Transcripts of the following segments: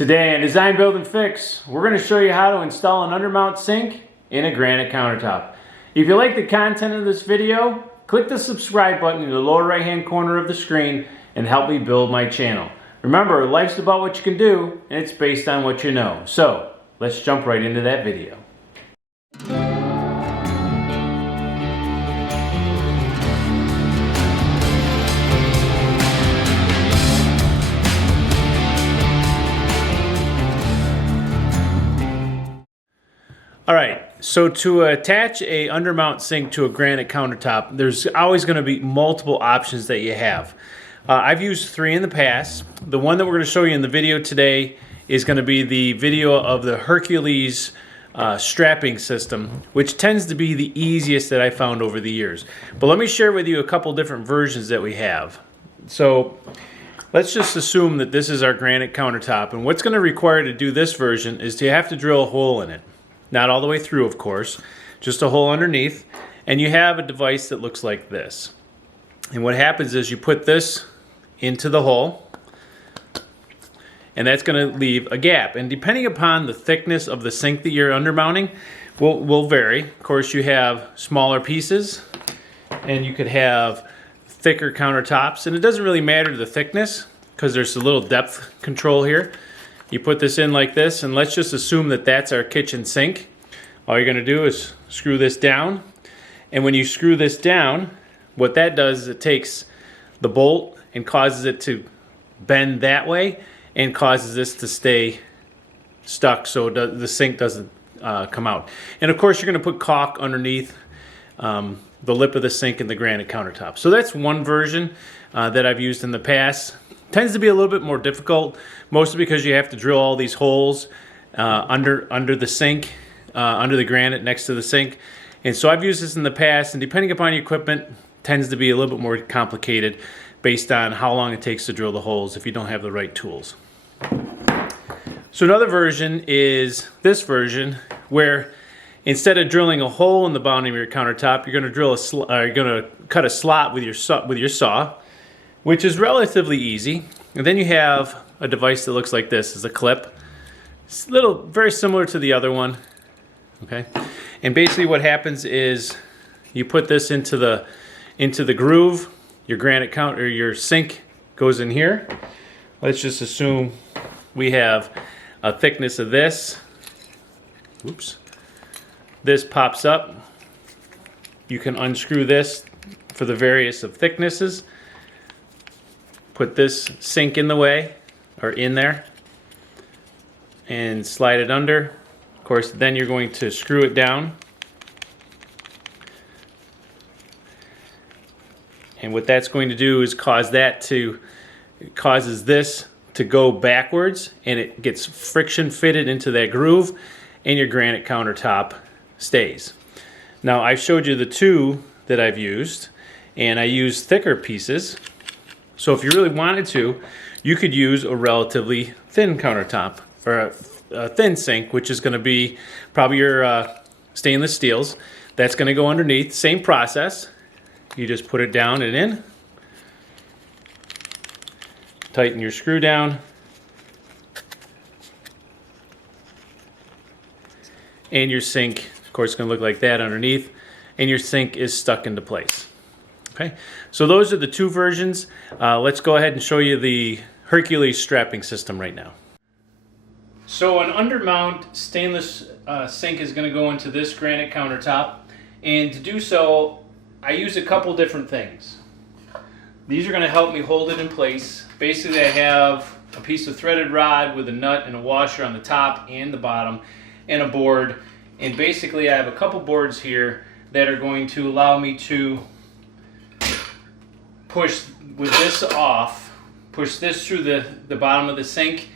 Today on Design, Build, and Fix, we're going to show you how to install an undermount sink in a granite countertop. If you like the content of this video, click the subscribe button in the lower right hand corner of the screen and help me build my channel. Remember, life's about what you can do, and it's based on what you know. So, let's jump right into that video. Alright, so to attach a undermount sink to a granite countertop, there's always going to be multiple options that you have. I've used 3 in the past. The one that we're going to show you in the video today is going to be the video of the Hercules strapping system, which tends to be the easiest that I found over the years. But let me share with you a couple different versions that we have. So let's just assume that this is our granite countertop, and what's going to require to do this version is to have to drill a hole in it. Not all the way through, of course, just a hole underneath, and you have a device that looks like this. And what happens is you put this into the hole, and that's going to leave a gap. And depending upon the thickness of the sink that you're undermounting, will vary. Of course, you have smaller pieces, and you could have thicker countertops, and it doesn't really matter the thickness because there's a little depth control here. You put this in like this, and let's just assume that that's our kitchen sink. All you're going to do is screw this down, and when you screw this down, what that does is it takes the bolt and causes it to bend that way and causes this to stay stuck so the sink doesn't come out. And of course, you're going to put caulk underneath the lip of the sink in the granite countertop. So that's one version that I've used in the past. Tends to be a little bit more difficult, mostly because you have to drill all these holes under the sink, under the granite next to the sink. And so I've used this in the past, and depending upon your equipment, tends to be a little bit more complicated based on how long it takes to drill the holes if you don't have the right tools. So another version is this version, where instead of drilling a hole in the bottom of your countertop, you're going to cut a slot with your saw, which is relatively easy. And then you have a device that looks like this. It's a clip. It's very similar to the other one. Okay, and basically what happens is you put this into the groove. Your sink goes in here. Let's just assume we have a thickness of this. Oops. This pops up. You can unscrew this for the various of thicknesses. Put this sink in the way, or in there, and slide it under. Of course, then you're going to screw it down. And what that's going to do is causes this to go backwards, and it gets friction fitted into that groove, and your granite countertop stays. Now, I've showed you the 2 that I've used, and I use thicker pieces. So if you really wanted to, you could use a relatively thin countertop, or a thin sink, which is going to be probably your stainless steels. That's going to go underneath. Same process. You just put it down and in. Tighten your screw down. And your sink, of course, is going to look like that underneath. And your sink is stuck into place. Okay, so those are the 2 versions. Let's go ahead and show you the Hercules strapping system right now. So an undermount stainless sink is going to go into this granite countertop, and to do so, I use a couple different things. These are going to help me hold it in place. Basically, I have a piece of threaded rod with a nut and a washer on the top and the bottom, and a board. And basically, I have a couple boards here that are going to allow me to push with this off, push this through the bottom of the sink,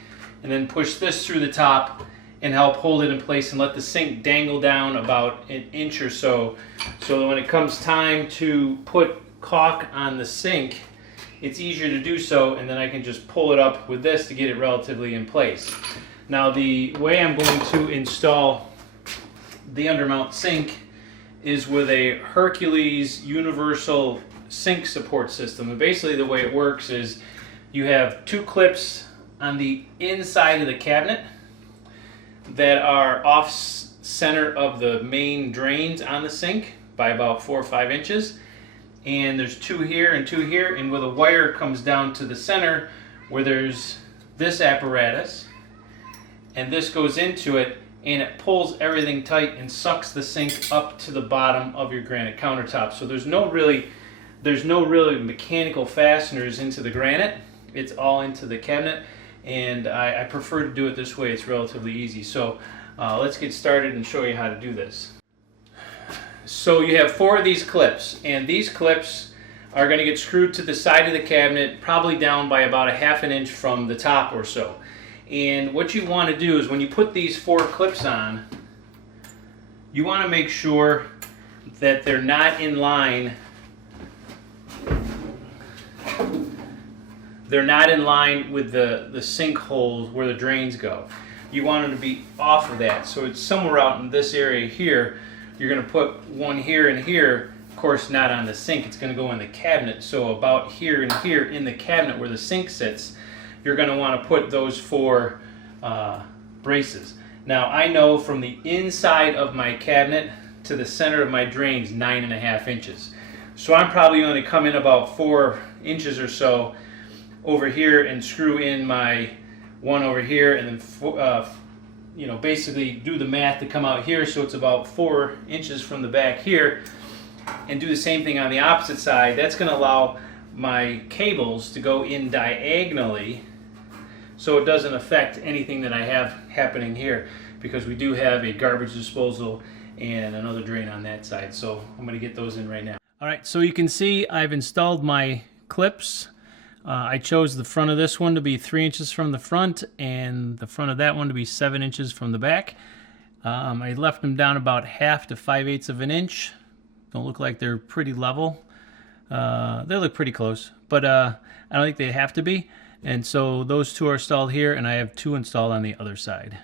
and then push this through the top and help hold it in place and let the sink dangle down about an inch or so, so that when it comes time to put caulk on the sink, it's easier to do so, and then I can just pull it up with this to get it relatively in place. Now, the way I'm going to install the undermount sink is with a Hercules universal sink support system. And basically the way it works is you have 2 clips on the inside of the cabinet that are off center of the main drains on the sink by about 4 or 5 inches. And there's 2 here and 2 here, and where the wire comes down to the center where there's this apparatus, and this goes into it, and it pulls everything tight and sucks the sink up to the bottom of your granite countertop. So there's no really mechanical fasteners into the granite. It's all into the cabinet, and I prefer to do it this way. It's relatively easy. So let's get started and show you how to do this. So you have 4 of these clips, and these clips are going to get screwed to the side of the cabinet, probably down by about 1/2 inch from the top or so. And what you want to do is when you put these 4 clips on, you want to make sure that they're not in line. They're not in line with the sink holes where the drains go. You want them to be off of that. So it's somewhere out in this area here. You're going to put one here and here. Of course, not on the sink. It's going to go in the cabinet. So about here and here in the cabinet where the sink sits, you're going to want to put those 4 braces. Now, I know from the inside of my cabinet to the center of my drains, 9.5 inches. So I'm probably going to come in about 4 inches or so over here and screw in my one over here, and then basically do the math to come out here, so it's about 4 inches from the back here, and do the same thing on the opposite side. That's going to allow my cables to go in diagonally, so it doesn't affect anything that I have happening here, because we do have a garbage disposal and another drain on that side. So I'm going to get those in right now. All right, so you can see I've installed my clips. I chose the front of this one to be 3 inches from the front, and the front of that one to be 7 inches from the back. I left them down about 1/2 to 5/8 of an inch. Don't look like they're pretty level. They look pretty close, but I don't think they have to be. And so those 2 are installed here, and I have 2 installed on the other side.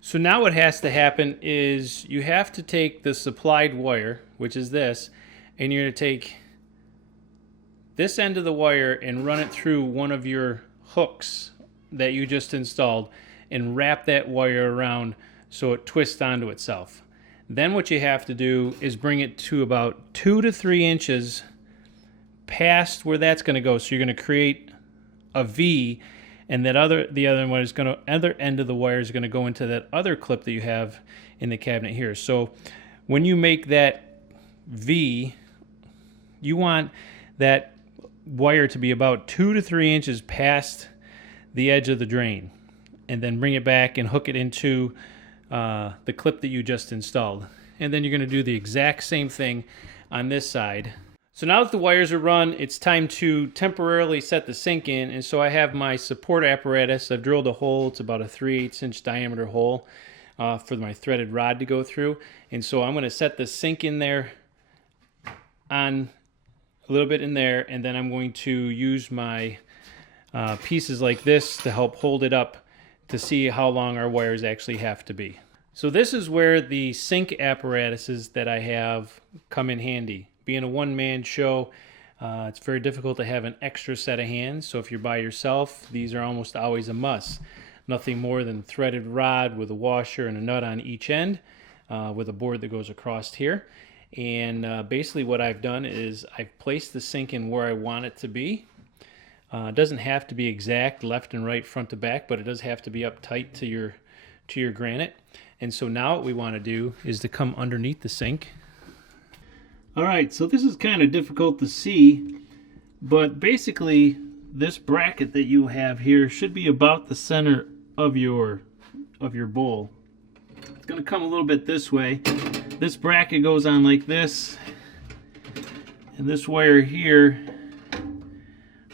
So now what has to happen is you have to take the supplied wire, which is this, and you're going to take this end of the wire and run it through one of your hooks that you just installed and wrap that wire around so it twists onto itself. Then what you have to do is bring it to about 2 to 3 inches past where that's going to go. So you're going to create a V, and that other end of the wire is going to go into that other clip that you have in the cabinet here. So when you make that V, you want that wire to be about 2 to 3 inches past the edge of the drain, and then bring it back and hook it into the clip that you just installed. And then you're going to do the exact same thing on this side. So now that the wires are run, it's time to temporarily set the sink in. And so I have my support apparatus. I've drilled a hole. It's about a 3/8 inch diameter hole for my threaded rod to go through. And so I'm going to set the sink in there, on a little bit in there, and then I'm going to use my pieces like this to help hold it up to see how long our wires actually have to be. So this is where the sink apparatuses that I have come in handy. Being a one-man show, it's very difficult to have an extra set of hands. So if you're by yourself, these are almost always a must. Nothing more than threaded rod with a washer and a nut on each end, with a board that goes across here. And basically what I've done is I've placed the sink in where I want it to be. It doesn't have to be exact left and right, front to back, but it does have to be up tight to your granite. And so now what we want to do is to come underneath the sink. All right, so this is kind of difficult to see, but basically this bracket that you have here should be about the center of your bowl. It's going to come a little bit this way. This bracket goes on like this, and this wire here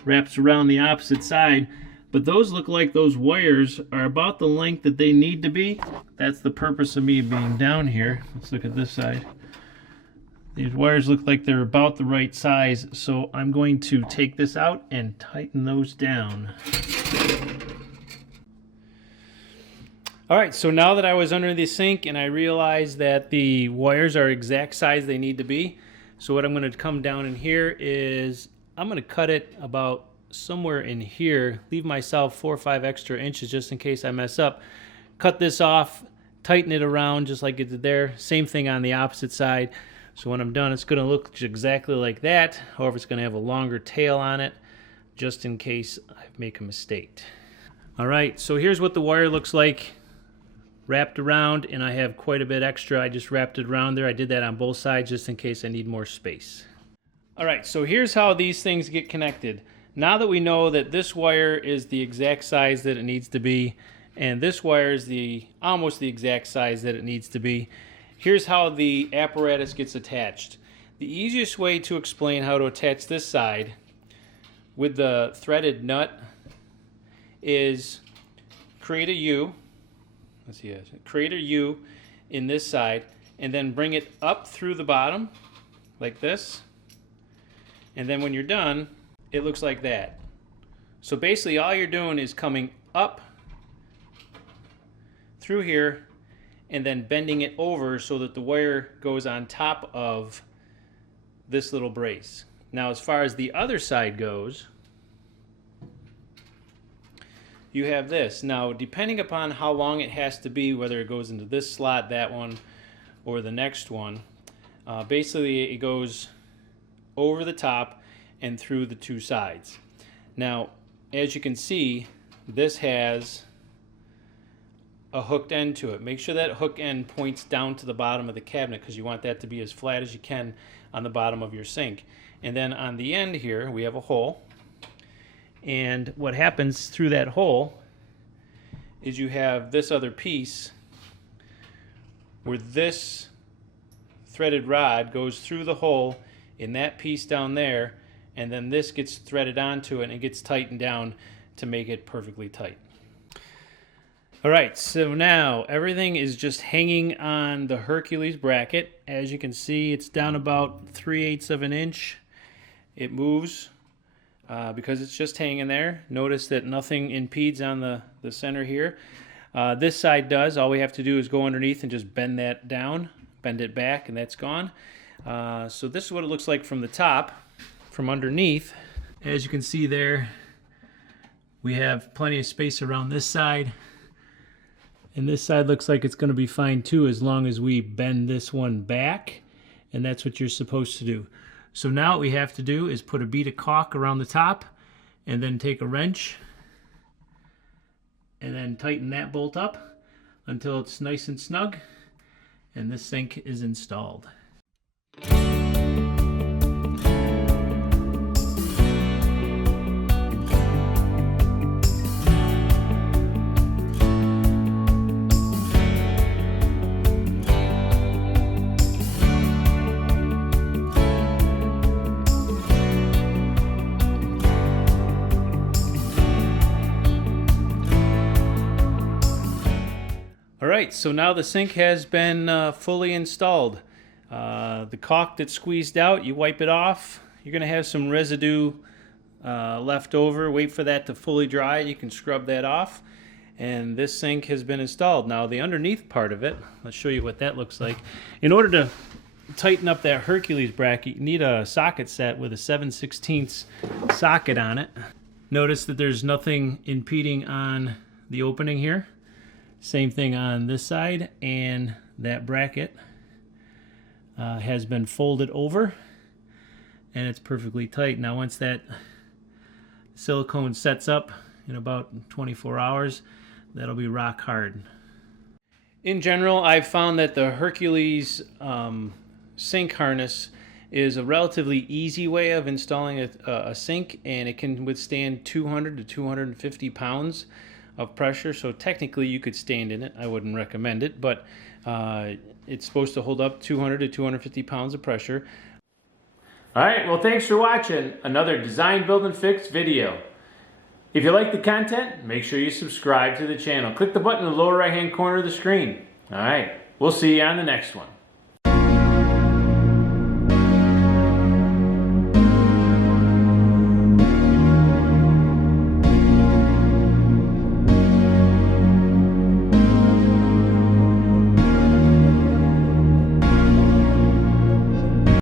wraps around the opposite side, but those look like those wires are about the length that they need to be. That's the purpose of me being down here. Let's look at this side. These wires look like they're about the right size, so I'm going to take this out and tighten those down. All right, so now that I was under the sink and I realized that the wires are exact size they need to be, so what I'm going to come down in here is I'm going to cut it about somewhere in here. Leave myself 4 or 5 extra inches just in case I mess up. Cut this off, tighten it around just like it did there. Same thing on the opposite side. So when I'm done, it's going to look exactly like that. However, it's going to have a longer tail on it just in case I make a mistake. All right, so here's what the wire looks like wrapped around, and I have quite a bit extra. I just wrapped it around there. I did that on both sides just in case I need more space. All right, so here's how these things get connected. Now that we know that this wire is the exact size that it needs to be, and this wire is almost the exact size that it needs to be, here's how the apparatus gets attached. The easiest way to explain how to attach this side with the threaded nut is create a U. Let's see, create a U in this side and then bring it up through the bottom like this. And then when you're done, it looks like that. So basically all you're doing is coming up through here and then bending it over so that the wire goes on top of this little brace. Now as far as the other side goes, you have this. Now, depending upon how long it has to be, whether it goes into this slot, that one, or the next one, basically it goes over the top and through the two sides. Now, as you can see, this has a hooked end to it. Make sure that hook end points down to the bottom of the cabinet because you want that to be as flat as you can on the bottom of your sink. And then on the end here, we have a hole. And what happens through that hole is you have this other piece where this threaded rod goes through the hole in that piece down there, and then this gets threaded onto it and it gets tightened down to make it perfectly tight. All right, so now everything is just hanging on the Hercules bracket. As you can see, it's down about 3/8 of an inch. It moves because it's just hanging there. Notice that nothing impedes on the center here. This side does. All we have to do is go underneath and just bend that down, bend it back, and that's gone. So this is what it looks like from the top. From underneath, as you can see there, we have plenty of space around this side. And this side looks like it's going to be fine too as long as we bend this one back, and that's what you're supposed to do. So now what we have to do is put a bead of caulk around the top and then take a wrench and then tighten that bolt up until it's nice and snug, and this sink is installed. Alright, so now the sink has been fully installed. The caulk that's squeezed out, you wipe it off. You're going to have some residue left over. Wait for that to fully dry. You can scrub that off. And this sink has been installed. Now the underneath part of it, let's show you what that looks like. In order to tighten up that Hercules bracket, you need a socket set with a 7/16 socket on it. Notice that there's nothing impeding on the opening here. Same thing on this side, and that bracket has been folded over and it's perfectly tight. Now once that silicone sets up in about 24 hours, that'll be rock hard. In general, I've found that the Hercules sink harness is a relatively easy way of installing a sink, and it can withstand 200 to 250 pounds of pressure, so technically you could stand in it. I wouldn't recommend it, but it's supposed to hold up 200 to 250 pounds of pressure. All right, well, thanks for watching another Design, Build, and Fix video. If you like the content, make sure you subscribe to the channel. Click the button in the lower right-hand corner of the screen. All right, we'll see you on the next one.